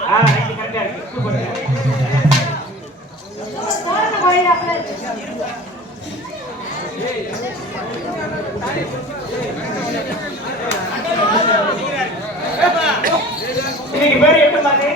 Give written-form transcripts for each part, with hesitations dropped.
Right கரெக்டா இருக்கு super தோரண கோயில் அப்பல இன்னைக்கு பேர் என்ன மாதிரி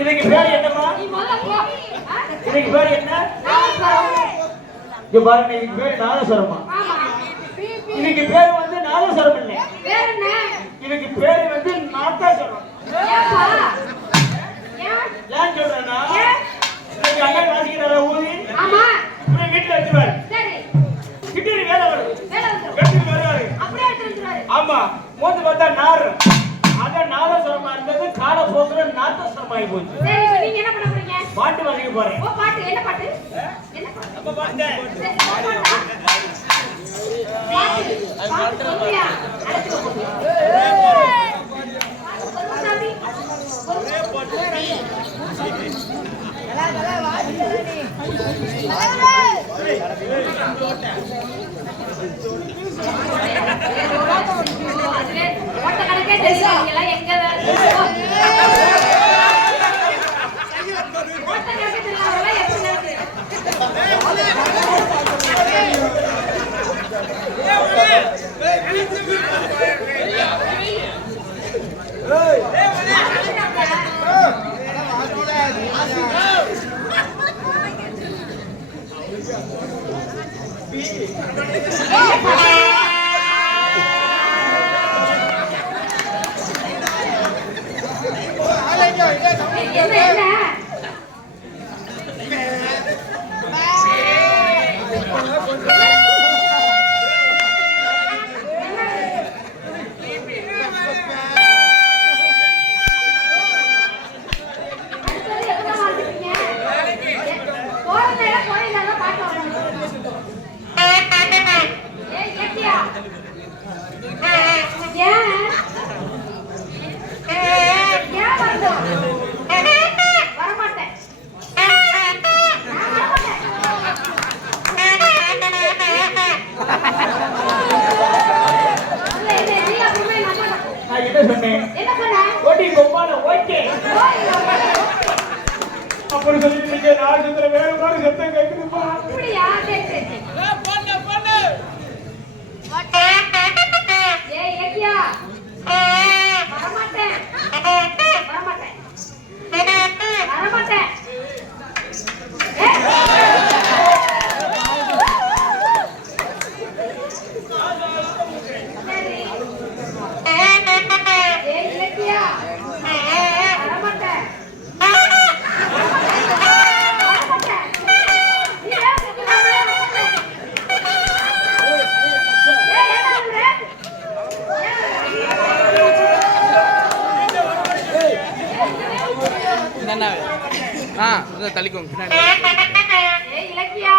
இதுக்கு பேர் என்னமா இதுக்கு பேர் என்ன இங்க பாருங்க இதுக்கு பேர் நாதஸ்வரமா இதுக்கு பேர் வந்து நாதஸ்வரம் இல்லை இதுக்கு பேர் வந்து நாட்டாஸ்வரம் ஏன் சொல்றேன்னா இன்னைக்கு அண்ணன் வாசிக்கிறார ஊதி இப்படி வீட்டுல வச்சுருவாரு கிட்டடி வேலை வருது எடுத்துட்டு வருவாரு ஆமா மூந்து பார்த்தா நார் அதான் நாதஸ்வரமா இருந்தது கால போக்குற நாதஸ்வரம் ஆகி போச்சு நீங்க என்ன பண்ண போறீங்க பாட்டு வாசிக்க போறேன் பாட்டு என்ன பாட்டு என்ன நம்ம பாட்டு பாட்டு சொல்லியா அழைச்சு போங்க சாமி ஒரே பாட்டு நல்லா வாசிக்கிறீ ஓட்ட கணக்கே தெரியுங்களா எங்க ஓட்ட கணக்கே தெரியலங்களா எப்படி தள்ளிக்கோங்க இலக்கியா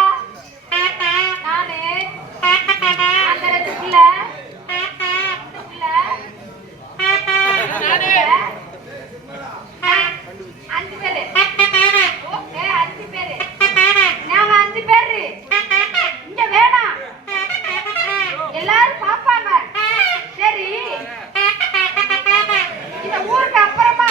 நானு அந்த ரெண்டுக்குள்ள அஞ்சு பேரு ஓகே 5 பேரு நாங்க 5 பேரு இங்க வேணாம் எல்லாரும் பாப்பாங்க சரி இந்த ஊருக்கு அப்புறமா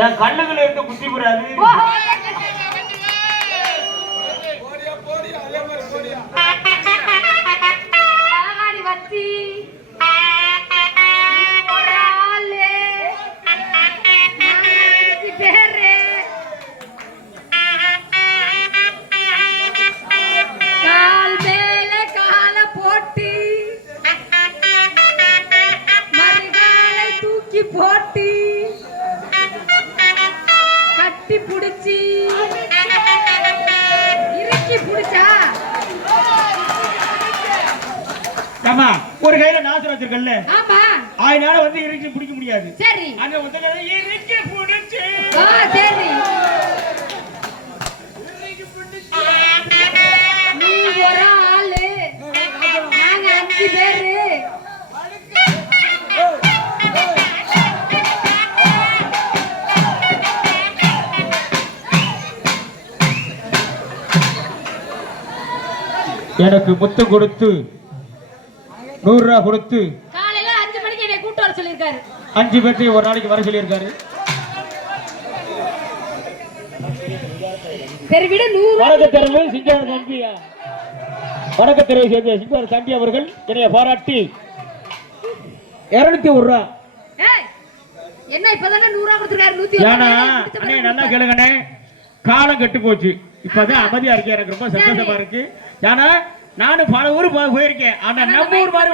என் கண்ணுக்குள்ள இருந்து குத்தி போறாது வச்சு பேரு ஆமா ஒரு கையில நாசம் வச்சிருக்கல ஆமா அதனால வந்து இறுக்கி பிடிக்க முடியாது சரி அந்த ஒத்த கையில இறுக்கி பிடிச்சு சரி நீ ஒரு ஆளு நாங்க 5 பேரு எனக்கு முத்து கொடுத்து 100 ரூபாய் கொடுத்து காலையில 5 மணிக்கு என்னை கூட்டு வர சொல்லிருக்காரு 5 பேர்த்தையும் ஒரு நாளைக்கு வர சொல்லியிருக்காரு. சரி விடு 100 வடக்கத்தெருவு சிங்கார தம்பியா வடக்கத்தெருவை சேர்ந்த சிங்கார தம்பி அவர்கள் என்னைய பாராட்டி 201 ரூபாய். ஏய் என்ன இப்பதானே 100 ரூபாய் கொடுத்திருக்காரு 100 ஏன்னா அண்ணே நல்லா கேளுங்கண்ணே காலம் கெட்டு போச்சு இப்பதான் அமைதியா இருக்கேன் எனக்கு ரொம்ப சந்தோஷமா இருக்கு ஏன்னா நானும் பல ஊர் போயிருக்கேன் ஆனா நம்ம ஊர் மாதிரி